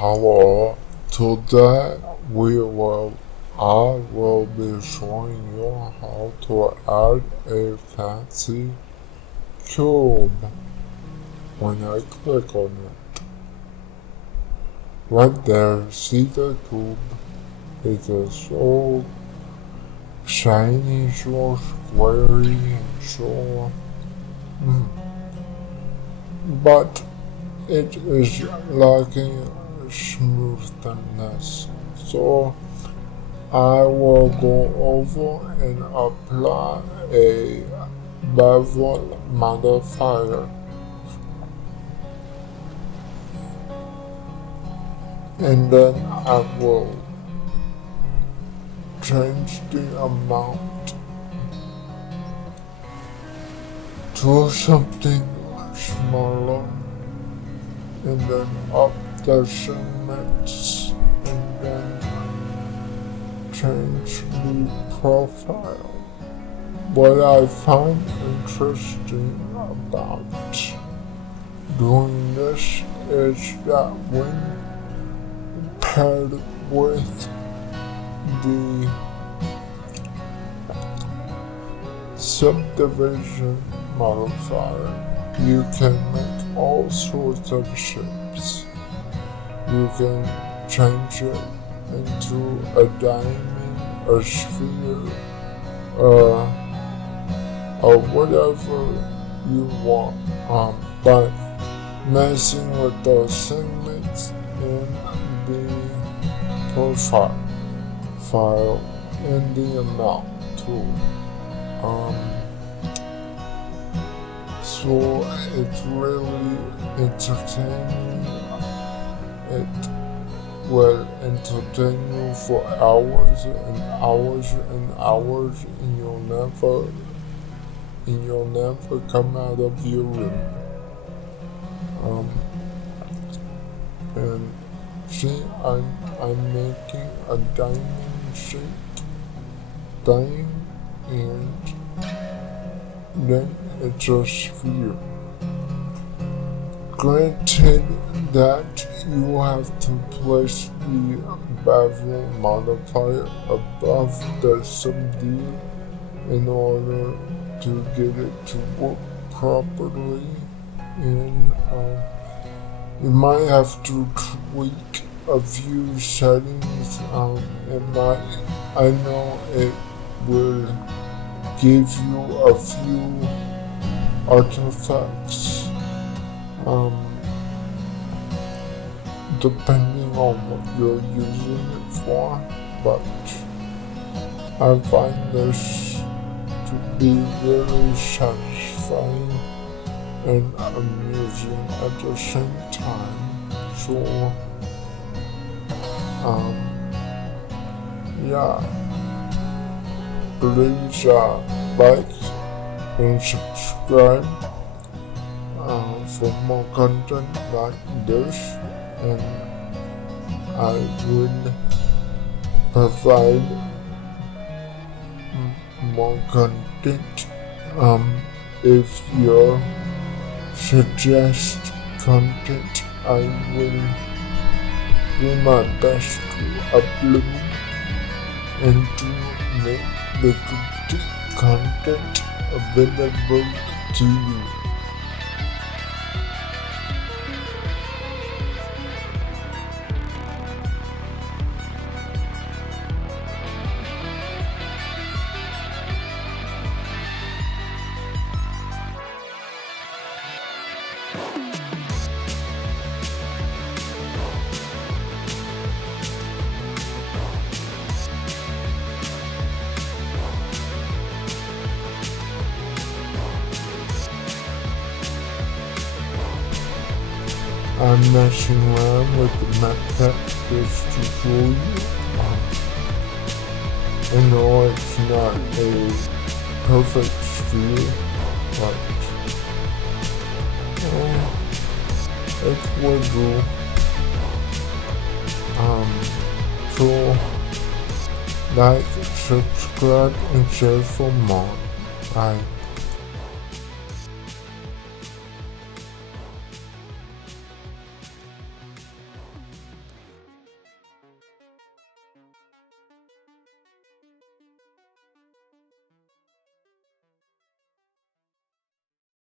Hello, today I will be showing you how to add a fancy cube when I click on it. Right there, see the cube? It is so shiny, so squarey, and so but it is lacking smoothness. So I will go over and apply a bevel modifier, and then I will change the amount to something smaller, and then up the segments, and then change the profile. What I find interesting about doing this is that when paired with the subdivision modifier, you can make all sorts of shapes. You can change it into a diamond, a sphere, or whatever you want, by messing with the segments in the profile file and the amount too. So it's really entertaining. It will entertain you for hours and hours and hours, and you'll never come out of your room. And see, I'm making a diamond shaped thing, and then it's a sphere. Granted that you have to place the bevel modifier above the SubD in order to get it to work properly, and you might have to tweak a few settings. I know it will give you a few artifacts, depending on what you're using it for, but I find this to be really satisfying and amusing at the same time. So, yeah, please like and subscribe for more content like this, and I will provide more content. If you suggest content, I will do my best to upload and to make the good content available to you. I'm messing around with the map just to show you. I know it's not a perfect sphere, but it will do. So like, subscribe, and share for more. Bye.